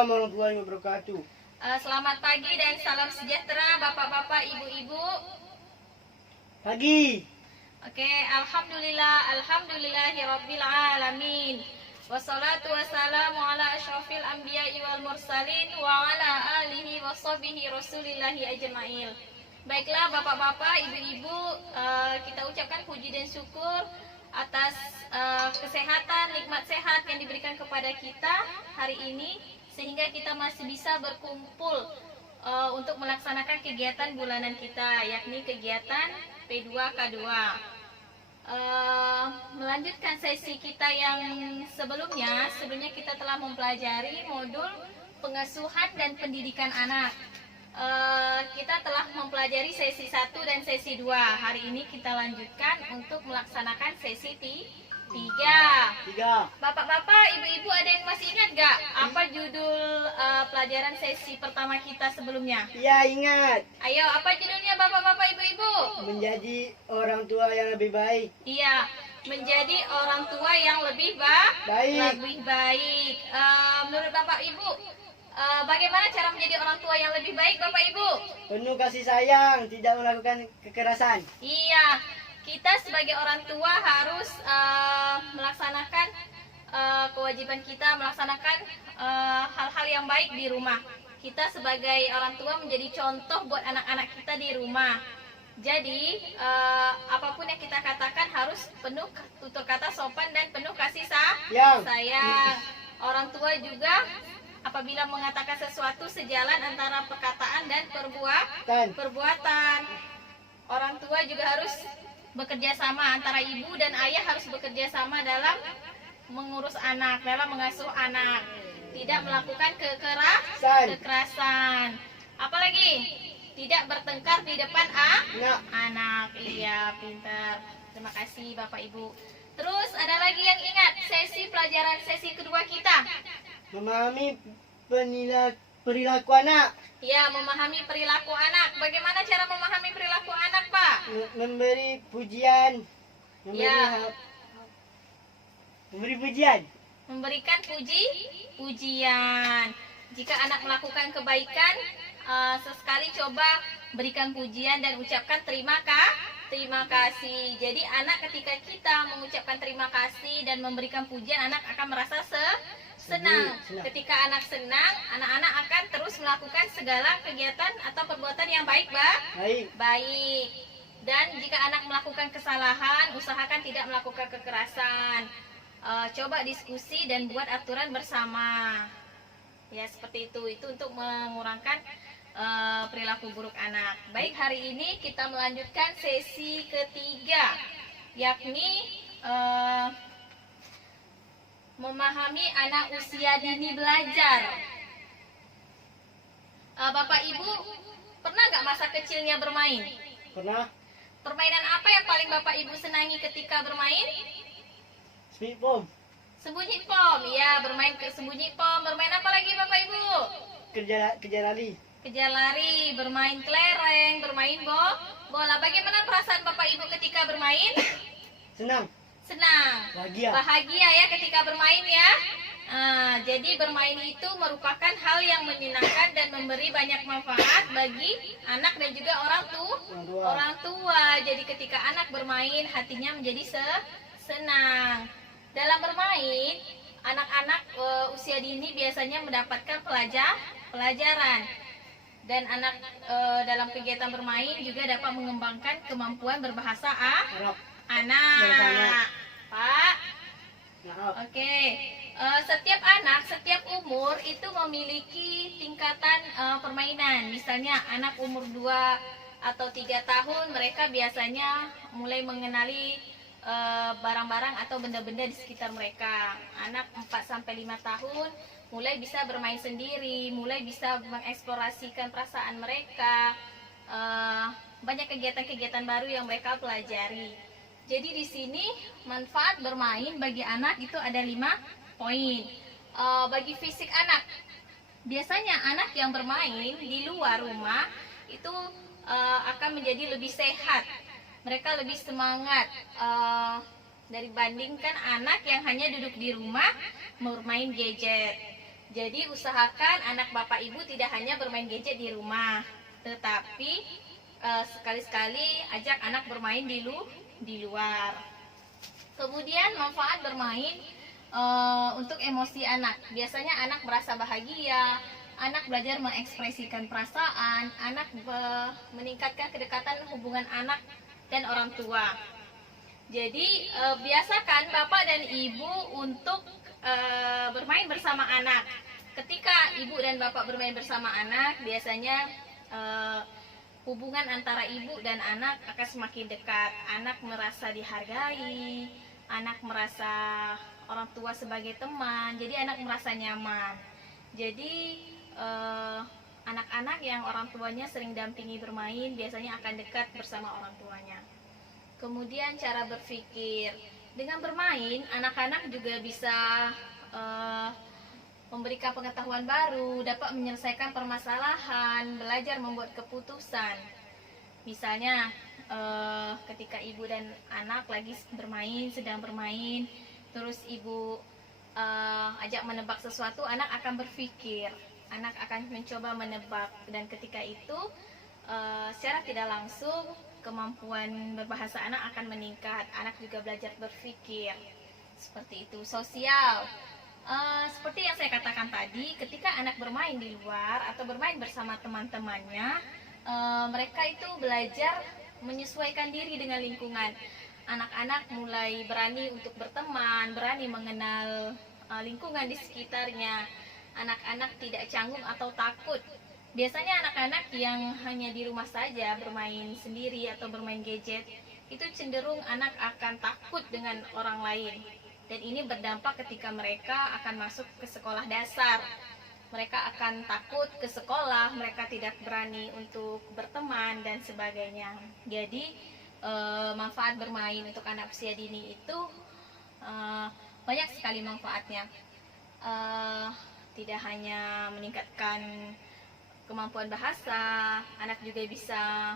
Waalaikumsalam warahmatullahi wabarakatuh. Selamat pagi dan salam sejahtera Bapak-bapak, Ibu-ibu. Pagi. Oke, alhamdulillahirabbil alamin. Wassalatu wassalamu ala asyrafil anbiya'i wal mursalin wa ala alihi washabihi rasulillahi ajmail. Baiklah Bapak-bapak, Ibu-ibu, kita ucapkan puji dan syukur atas kesehatan, nikmat sehat yang diberikan kepada kita hari ini, sehingga kita masih bisa berkumpul untuk melaksanakan kegiatan bulanan kita, yakni kegiatan P2K2. Melanjutkan sesi kita yang sebelumnya kita telah mempelajari modul pengasuhan dan pendidikan anak. Kita telah mempelajari sesi 1 dan sesi 2. Hari ini kita lanjutkan untuk melaksanakan sesi 3. Bapak-bapak, ibu-ibu, ada yang masih ingat gak apa judul pelajaran sesi pertama kita sebelumnya? Ya, ingat. Ayo, apa judulnya Bapak-bapak, ibu-ibu? Menjadi orang tua yang lebih baik. Iya, menjadi orang tua yang lebih baik. Menurut Bapak Ibu, bagaimana cara menjadi orang tua yang lebih baik, Bapak Ibu? Penuh kasih sayang, tidak melakukan kekerasan. Iya, kita sebagai orang tua harus melaksanakan kewajiban kita, melaksanakan hal-hal yang baik di rumah. Kita sebagai orang tua menjadi contoh buat anak-anak kita di rumah. Jadi apapun yang kita katakan harus penuh tutur kata sopan dan penuh kasih sayang. Orang tua juga apabila mengatakan sesuatu sejalan antara perkataan dan perbuatan. Orang tua juga harus bekerja sama, antara ibu dan ayah harus bekerja sama dalam mengurus anak, dalam mengasuh anak. Tidak melakukan kekerasan. Apalagi tidak bertengkar di depan anak. Iya, pintar. Terima kasih Bapak Ibu. Terus ada lagi yang ingat sesi kedua kita? Memahami perilaku anak. Ya, memahami perilaku anak. Bagaimana cara memahami perilaku anak, Pak? Memberi pujian. Memberikan pujian. Jika anak melakukan kebaikan, sesekali coba berikan pujian dan ucapkan terima kasih. Jadi anak ketika kita mengucapkan terima kasih dan memberikan pujian, anak akan merasa senang. Ketika anak senang, anak-anak akan terus melakukan segala kegiatan atau perbuatan yang baik. Dan jika anak melakukan kesalahan, usahakan tidak melakukan kekerasan. Coba diskusi dan buat aturan bersama. Ya, seperti itu. Itu untuk mengurangkan perilaku buruk anak. Baik, hari ini kita melanjutkan sesi ketiga, yakni memahami anak usia dini belajar. Bapak Ibu, pernah gak masa kecilnya bermain? Pernah. Permainan apa yang paling Bapak Ibu senangi ketika bermain? Sembunyi pom. Ya, bermain sembunyi pom. Bermain apa lagi Bapak Ibu? Kejar lari, bermain kelereng, bermain bola. Bagaimana perasaan Bapak Ibu ketika bermain? Senang. Bahagia ya ketika bermain ya. Jadi bermain itu merupakan hal yang menyenangkan dan memberi banyak manfaat bagi anak dan juga orang tua. Jadi ketika anak bermain, hatinya menjadi senang. Dalam bermain, anak-anak usia dini biasanya mendapatkan pelajaran. Dan anak dalam kegiatan bermain juga dapat mengembangkan kemampuan berbahasa anak. Pak. Oke. Setiap umur itu memiliki tingkatan permainan. Misalnya anak umur 2 atau 3 tahun, mereka biasanya mulai mengenali barang-barang atau benda-benda di sekitar mereka. Anak 4 sampai 5 tahun mulai bisa bermain sendiri, mulai bisa mengeksplorasikan perasaan mereka. Banyak kegiatan-kegiatan baru yang mereka pelajari. Jadi di sini manfaat bermain bagi anak itu ada 5 poin. Bagi fisik anak, biasanya anak yang bermain di luar rumah itu akan menjadi lebih sehat. Mereka lebih semangat dibandingkan anak yang hanya duduk di rumah bermain gadget. Jadi usahakan anak bapak ibu tidak hanya bermain gadget di rumah, tetapi sekali-sekali ajak anak bermain di luar. Kemudian manfaat bermain untuk emosi anak. Biasanya anak merasa bahagia, anak belajar mengekspresikan perasaan, anak meningkatkan kedekatan hubungan anak dan orang tua. Jadi biasakan bapak dan ibu untuk bermain bersama anak. Ketika ibu dan bapak bermain bersama anak, biasanya hubungan antara ibu dan anak akan semakin dekat. Anak merasa dihargai, anak merasa orang tua sebagai teman, jadi anak merasa nyaman. Jadi anak-anak yang orang tuanya sering dampingi bermain biasanya akan dekat bersama orang tuanya. Kemudian cara berpikir, dengan bermain anak-anak juga bisa memberikan pengetahuan baru, dapat menyelesaikan permasalahan, belajar membuat keputusan. Misalnya ketika ibu dan anak lagi sedang bermain, terus ibu ajak menebak sesuatu, anak akan berpikir, anak akan mencoba menebak, dan ketika itu secara tidak langsung kemampuan berbahasa anak akan meningkat. Anak juga belajar berpikir. Seperti itu. Sosial, seperti yang saya katakan tadi, ketika anak bermain di luar atau bermain bersama teman-temannya, mereka itu belajar menyesuaikan diri dengan lingkungan. Anak-anak mulai berani untuk berteman, berani mengenal lingkungan di sekitarnya. Anak-anak tidak canggung atau takut. Biasanya anak-anak yang hanya di rumah saja bermain sendiri atau bermain gadget, itu cenderung anak akan takut dengan orang lain. Dan ini berdampak ketika mereka akan masuk ke sekolah dasar. Mereka akan takut ke sekolah, mereka tidak berani untuk berteman dan sebagainya. Jadi manfaat bermain untuk anak usia dini itu banyak sekali manfaatnya. Tidak hanya meningkatkan kemampuan bahasa, anak juga bisa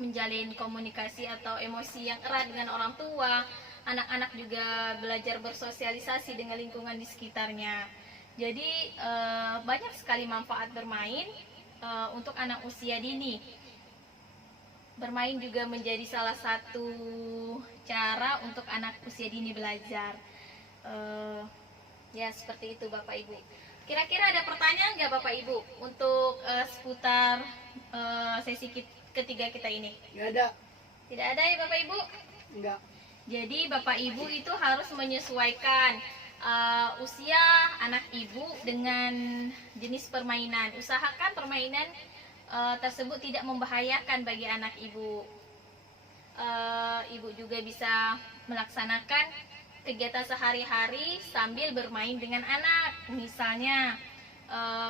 menjalin komunikasi atau emosi yang erat dengan orang tua. Anak-anak juga belajar bersosialisasi dengan lingkungan di sekitarnya. Jadi banyak sekali manfaat bermain untuk anak usia dini. Bermain juga menjadi salah satu cara untuk anak usia dini belajar. Ya, seperti itu Bapak Ibu. Kira-kira ada pertanyaan nggak Bapak Ibu untuk seputar sesi ketiga kita ini? Nggak ada. Tidak ada ya Bapak Ibu? Enggak. Jadi Bapak Ibu itu harus menyesuaikan usia anak Ibu dengan jenis permainan. Usahakan permainan tersebut tidak membahayakan bagi anak Ibu. Ibu juga bisa melaksanakan kegiatan sehari-hari sambil bermain dengan anak. Misalnya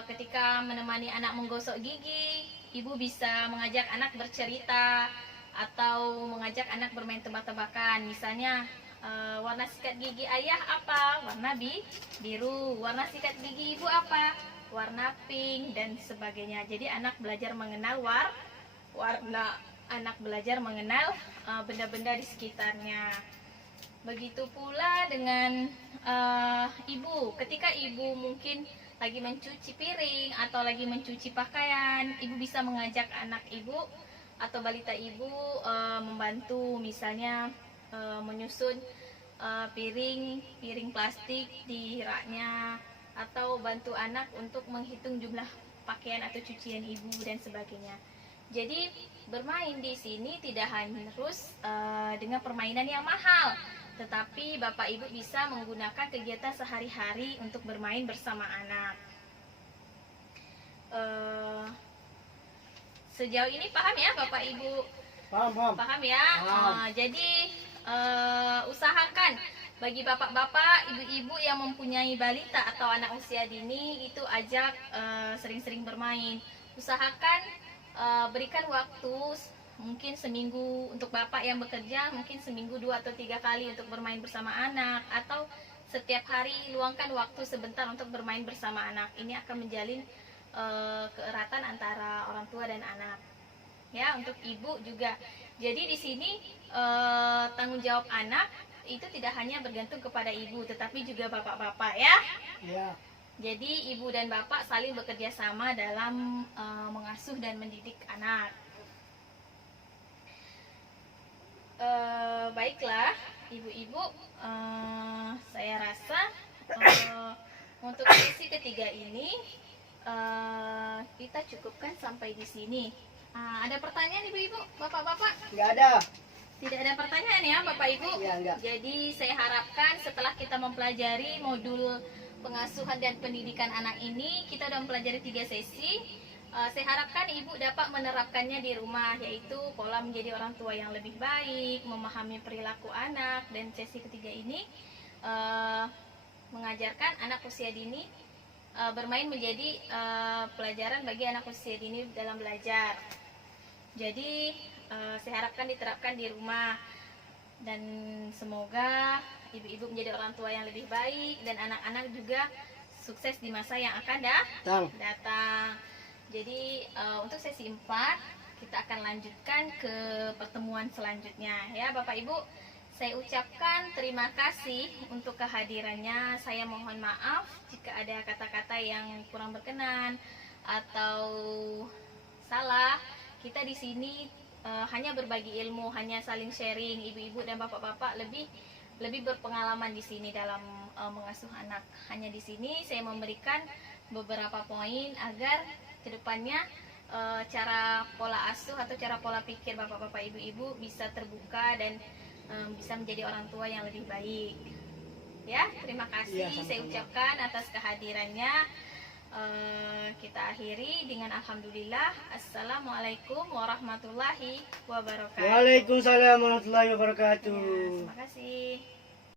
ketika menemani anak menggosok gigi, ibu bisa mengajak anak bercerita atau mengajak anak bermain tebak-tebakan. Misalnya warna sikat gigi ayah apa? Warna biru. Warna sikat gigi ibu apa? Warna pink, dan sebagainya. Jadi anak belajar mengenal warna, anak belajar mengenal benda-benda di sekitarnya. Begitu pula dengan ibu, ketika ibu mungkin lagi mencuci piring atau lagi mencuci pakaian, ibu bisa mengajak anak ibu atau balita ibu membantu, misalnya menyusun piring plastik di raknya, atau bantu anak untuk menghitung jumlah pakaian atau cucian ibu dan sebagainya. Jadi bermain di sini tidak harus dengan permainan yang mahal, tetapi Bapak Ibu bisa menggunakan kegiatan sehari-hari untuk bermain bersama anak. Sejauh ini paham ya Bapak Ibu? Paham. Paham ya? Jadi usahakan bagi bapak-bapak, ibu-ibu yang mempunyai balita atau anak usia dini itu ajak sering-sering bermain. Usahakan berikan waktu mungkin seminggu untuk bapak yang bekerja, mungkin seminggu 2 atau 3 kali untuk bermain bersama anak, atau setiap hari luangkan waktu sebentar untuk bermain bersama anak. Ini akan menjalin keeratan antara orang tua dan anak. Ya, untuk ibu juga. Jadi di sini tanggung jawab anak itu tidak hanya bergantung kepada ibu, tetapi juga bapak-bapak ya. Iya. Jadi ibu dan bapak saling bekerja sama dalam mengasuh dan mendidik anak. Baiklah ibu-ibu, saya rasa untuk sesi ketiga ini kita cukupkan sampai di sini. Ada pertanyaan ibu-ibu, bapak-bapak? Nggak ada. Tidak ada pertanyaan ya Bapak Ibu? Ya, enggak. Jadi saya harapkan setelah kita mempelajari modul pengasuhan dan pendidikan anak ini, kita sudah mempelajari 3 sesi. Saya harapkan Ibu dapat menerapkannya di rumah, yaitu pola menjadi orang tua yang lebih baik, memahami perilaku anak, dan sesi ketiga ini mengajarkan anak usia dini bermain menjadi pelajaran bagi anak usia dini dalam belajar. Jadi saya harapkan diterapkan di rumah, dan semoga ibu-ibu menjadi orang tua yang lebih baik dan anak-anak juga sukses di masa yang akan datang. Jadi untuk sesi 4 kita akan lanjutkan ke pertemuan selanjutnya ya Bapak Ibu. Saya ucapkan terima kasih untuk kehadirannya. Saya mohon maaf jika ada kata-kata yang kurang berkenan atau salah. Kita di sini hanya berbagi ilmu, hanya saling sharing. Ibu-ibu dan bapak-bapak lebih berpengalaman di sini dalam mengasuh anak. Hanya di sini saya memberikan beberapa poin agar kedepannya cara pola asuh atau cara pola pikir bapak-bapak ibu-ibu bisa terbuka dan bisa menjadi orang tua yang lebih baik. Ya, terima kasih saya ucapkan atas kehadirannya. Kita akhiri dengan alhamdulillah. Assalamualaikum warahmatullahi wabarakatuh. Waalaikumsalam warahmatullahi wabarakatuh. Ya, terima kasih.